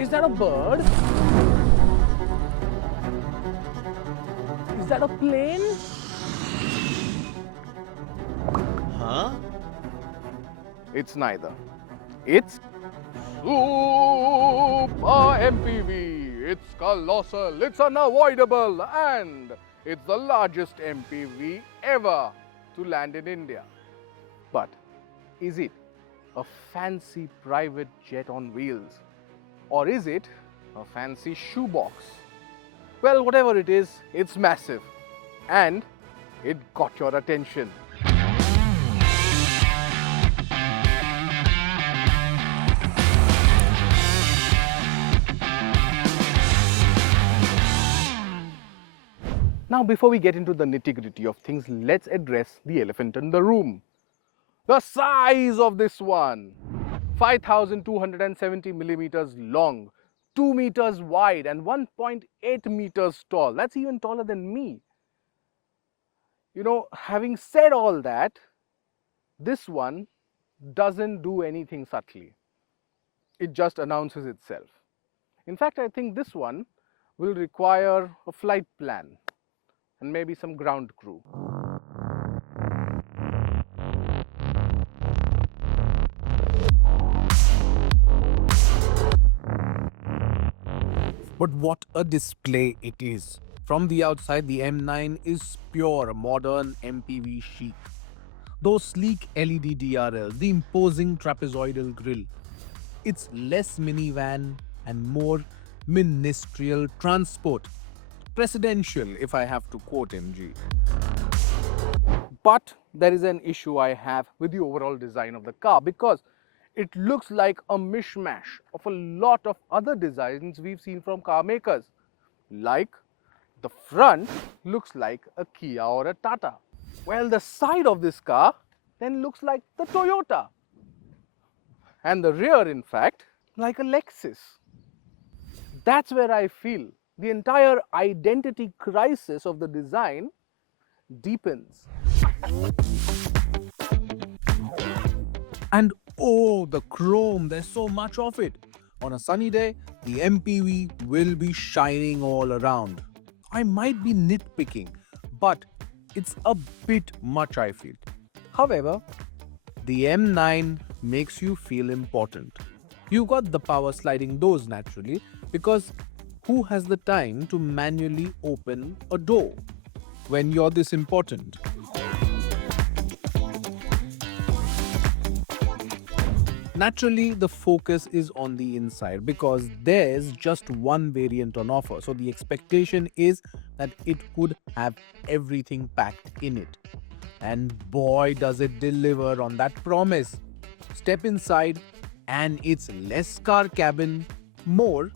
Is that a bird? Is that a plane? Huh? It's neither. It's Super MPV. It's colossal, it's unavoidable, and it's the largest MPV ever to land in India. But is it a fancy private jet on wheels? Or is it a fancy shoebox? Well, whatever it is, it's massive. And it got your attention. Now, before we get into the nitty-gritty of things, let's address the elephant in the room. The size of this one. 5,270 millimeters long, 2 meters wide and 1.8 meters tall. That's even taller than me. You know, having said all that, this one doesn't do anything subtly. It just announces itself. In fact, I think this one will require a flight plan and maybe some ground crew. But what a display it is. From the outside, the M9 is pure modern MPV chic. Those sleek LED DRLs, the imposing trapezoidal grille. It's less minivan and more ministerial transport. Presidential, if I have to quote MG. But there is an issue I have with the overall design of the car, because it looks like a mishmash of a lot of other designs we've seen from car makers. Like the front looks like a Kia or a Tata, while the side of this car then looks like the Toyota, and the rear, in fact, like a Lexus. That's where I feel the entire identity crisis of the design deepens. And oh, the chrome, there's so much of it. On a sunny day, the MPV will be shining all around. I might be nitpicking, but it's a bit much, I feel. However, the M9 makes you feel important. You got the power sliding doors naturally, because who has the time to manually open a door when you're this important? Naturally, the focus is on the inside because there's just one variant on offer. So the expectation is that it could have everything packed in it. And boy, does it deliver on that promise. Step inside and it's less car cabin, more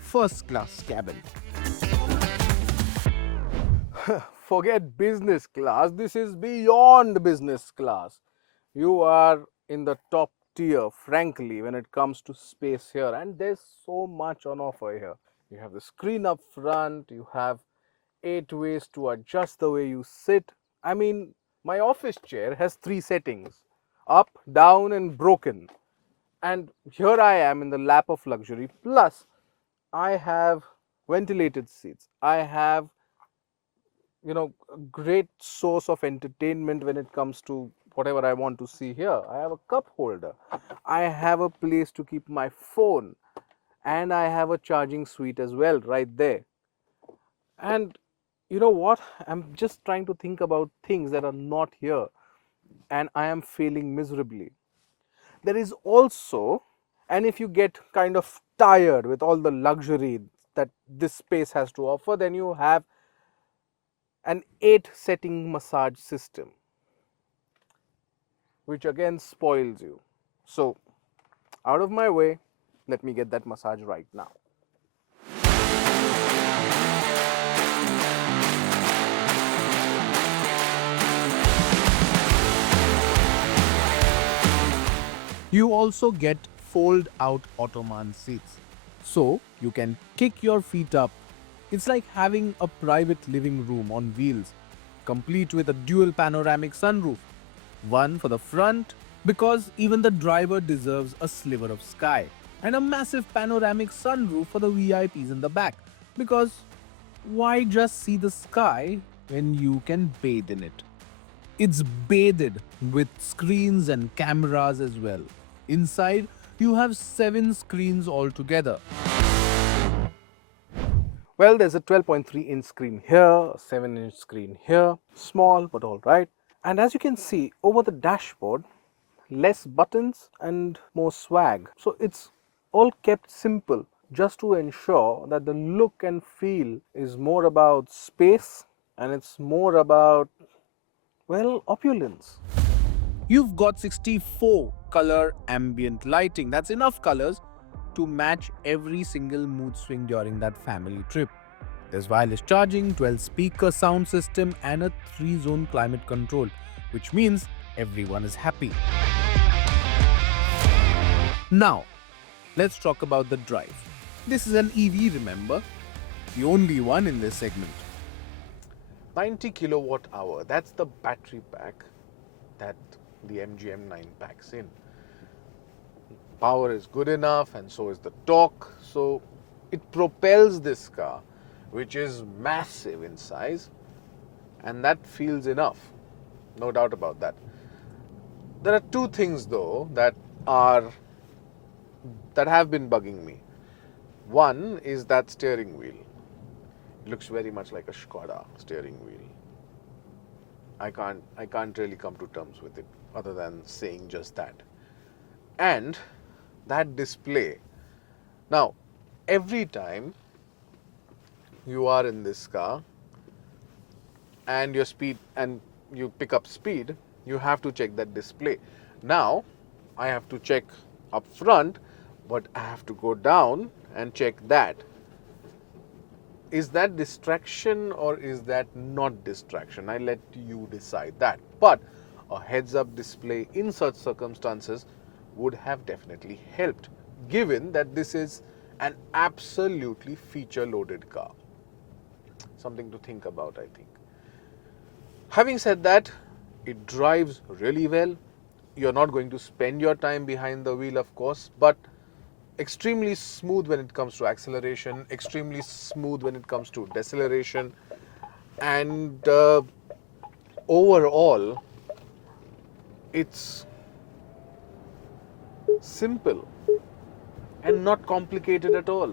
first class cabin. Forget business class, this is beyond business class. You are in the top tier, frankly, when it comes to space here, and there's so much on offer here. You have the screen up front, you have 8 ways to adjust the way you sit. I mean, my office chair has 3 settings: up, down and broken. And here I am in the lap of luxury. Plus, I have ventilated seats. I have, a great source of entertainment when it comes to whatever I want to see here. I have a cup holder. I have a place to keep my phone. And I have a charging suite as well right there. And you know what? I'm just trying to think about things that are not here. And I am failing miserably. There is also, and if you get kind of tired with all the luxury that this space has to offer, then you have an 8 setting massage system, which again spoils you. So, out of my way, let me get that massage right now. You also get fold out Ottoman seats, so you can kick your feet up. It's like having a private living room on wheels, complete with a dual panoramic sunroof. One for the front, because even the driver deserves a sliver of sky. and a massive panoramic sunroof for the VIPs in the back. Because why just see the sky when you can bathe in it? It's bathed with screens and cameras as well. Inside, you have 7 screens altogether. Well, there's a 12.3-inch screen here, a 7-inch screen here, small but all right. And as you can see over the dashboard, less buttons and more swag. So it's all kept simple just to ensure that the look and feel is more about space and it's more about, well, opulence. You've got 64 color ambient lighting. That's enough colors to match every single mood swing during that family trip. There's wireless charging, 12 speaker sound system, and a 3-zone climate control, which means everyone is happy. Now, let's talk about the drive. This is an EV, remember? The only one in this segment. 90 kilowatt hour, that's the battery pack that the MGM9 packs in. Power is good enough and so is the torque. So it propels this car, which is massive in size, and that feels enough. No doubt about that. There are two things though that have been bugging me. One is that steering wheel. It looks very much like a Skoda steering wheel. I can't really come to terms with it other than saying just that. And that display. Now, every time you are in this car and you pick up speed, you have to check that display. Now, I have to check up front, but I have to go down and check that. Is that distraction or is that not distraction? I let you decide that. But a heads-up display in such circumstances would have definitely helped, given that this is an absolutely feature-loaded car. Something to think about, I think. Having said that, it drives really well. You're not going to spend your time behind the wheel, of course, but extremely smooth when it comes to acceleration, extremely smooth when it comes to deceleration, and overall, it's simple and not complicated at all.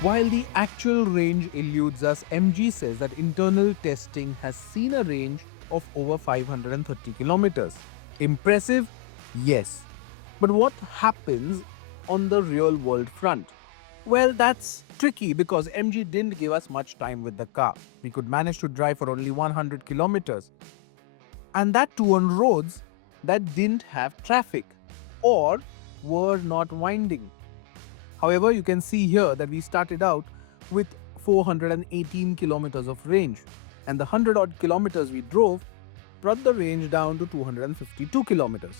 While the actual range eludes us, MG says that internal testing has seen a range of over 530 kilometers. Impressive? Yes. But what happens on the real world front? Well, that's tricky because MG didn't give us much time with the car. We could manage to drive for only 100 kilometers. And that too on roads that didn't have traffic or were not winding. However, you can see here that we started out with 418 kilometers of range, and the 100 odd kilometers we drove brought the range down to 252 kilometers.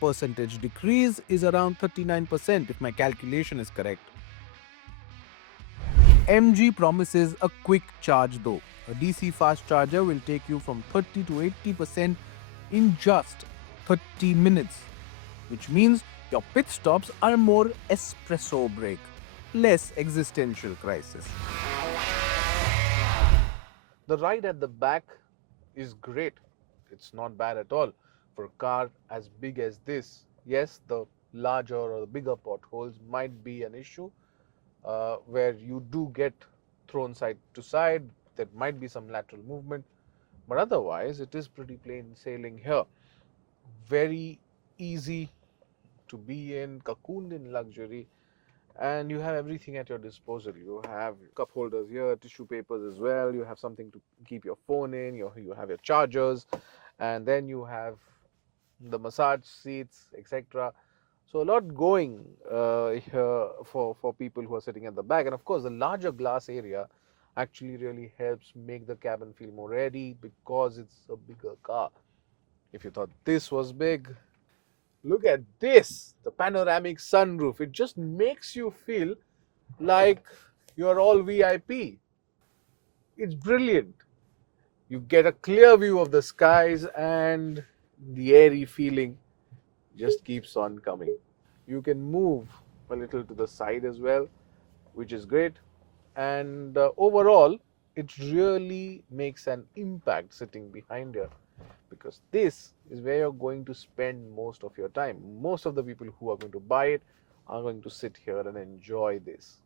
Percentage decrease is around 39% if my calculation is correct. MG promises a quick charge though. A DC fast charger will take you from 30 to 80% in just 30 minutes, which means your pit stops are more espresso break, less existential crisis. The ride at the back is great. It's not bad at all. For a car as big as this, yes, the larger or the bigger potholes might be an issue where you do get thrown side to side. There might be some lateral movement, but otherwise it is pretty plain sailing here. Very easy to be in, cocooned in luxury, and you have everything at your disposal. You have cup holders here, tissue papers as well, you have something to keep your phone in, you have your chargers, and then you have the massage seats, etc. So a lot going here for people who are sitting at the back. And of course, the larger glass area actually really helps make the cabin feel more airy because it's a bigger car. If you thought this was big, look at this, the panoramic sunroof. It just makes you feel like you're all VIP. It's brilliant. You get a clear view of the skies, and the airy feeling just keeps on coming. You can move a little to the side as well, which is great. And overall, it really makes an impact sitting behind here, because this is where you're going to spend most of your time. Most of the people who are going to buy it are going to sit here and enjoy this.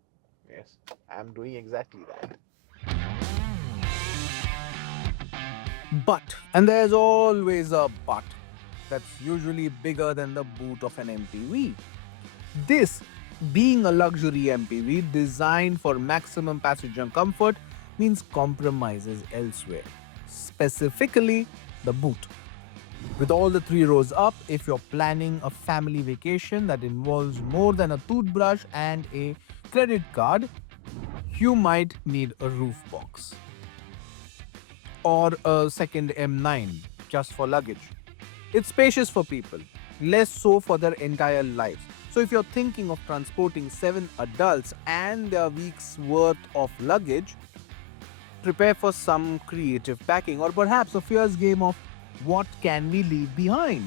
Yes, I'm doing exactly that. But, and there's always a but, that's usually bigger than the boot of an MPV. This, being a luxury MPV designed for maximum passenger comfort, means compromises elsewhere, specifically the boot. With all the three rows up, if you're planning a family vacation that involves more than a toothbrush and a credit card, you might need a roof box or a second M9 just for luggage. It's spacious for people, less so for their entire lives. So if you're thinking of transporting 7 adults and their week's worth of luggage, prepare for some creative packing or perhaps a fierce game of what can we leave behind.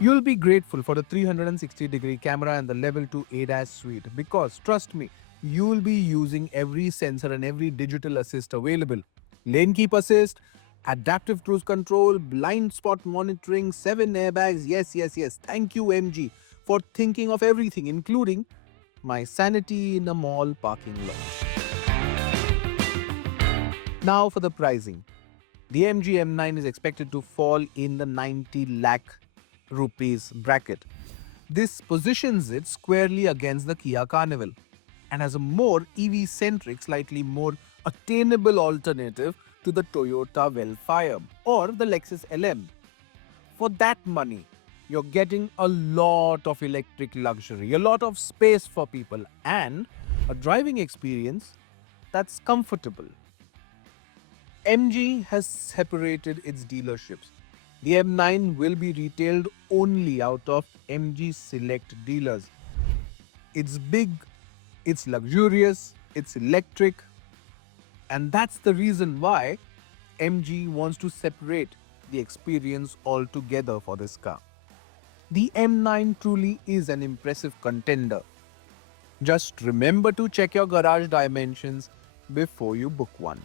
You'll be grateful for the 360-degree camera and the level 2 ADAS suite because, trust me, you'll be using every sensor and every digital assist available. Lane keep assist, adaptive cruise control, blind spot monitoring, 7 airbags. Yes, yes, yes. Thank you, MG, for thinking of everything, including my sanity in a mall parking lot. Now for the pricing. The MG M9 is expected to fall in the 90 lakh rupees bracket. This positions it squarely against the Kia Carnival and as a more EV-centric, slightly more attainable alternative to the Toyota Velfire or the Lexus LM. For that money, you're getting a lot of electric luxury, a lot of space for people, and a driving experience that's comfortable. MG has separated its dealerships. The M9 will be retailed only out of MG Select dealers. It's big, it's luxurious, it's electric, and that's the reason why MG wants to separate the experience altogether for this car. The M9 truly is an impressive contender. Just remember to check your garage dimensions before you book one.